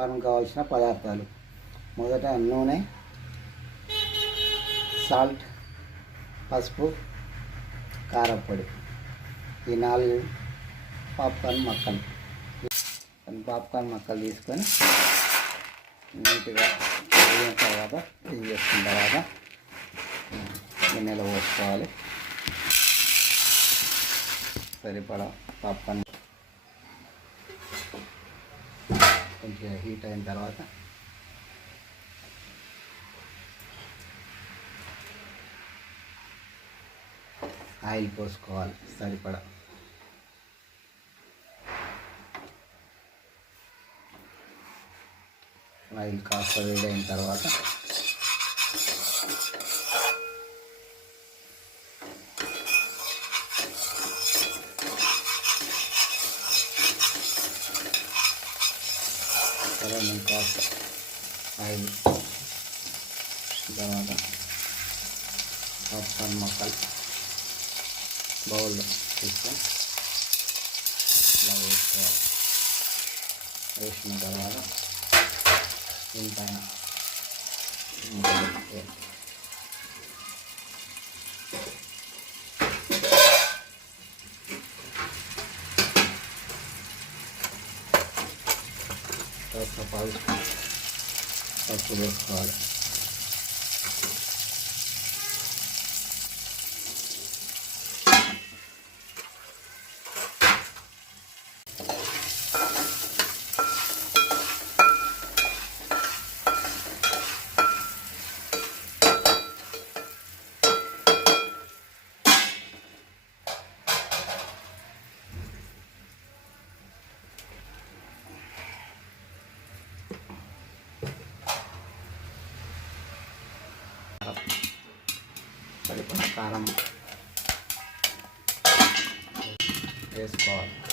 Popcorn కావాల్సిన పదార్థాలు మొదట నూనె, సాల్ట్, పసుపు, కారపొడి, ఈ 4 పాప్కార్న్ ముక్కలు. పాప్కార్న్ ముక్కలు తీసుకొని నీట్గా వేగిన తర్వాత ఇది చేసుకున్న తర్వాత గిన్నెలో పోసుకోవాలి. సరిపడా పాప్కార్న్ కొంచెం హీట్ అయిన తర్వాత ఆయిల్ పోసుకోవాలి. సరిపడా ఆయిల్ కాస్త వేడైన తర్వాత కాస్త ఆయిల్ తర్వాత పాప్కార్న్ ముక్కలు బౌల్లో తీసుకొని ఇలా వేసుకోవాలి. వేసిన తర్వాత దీనిపైన కాస్త పసుపు వేసుకోవాలి. సరిపడా కారం వేసుకోవాలి.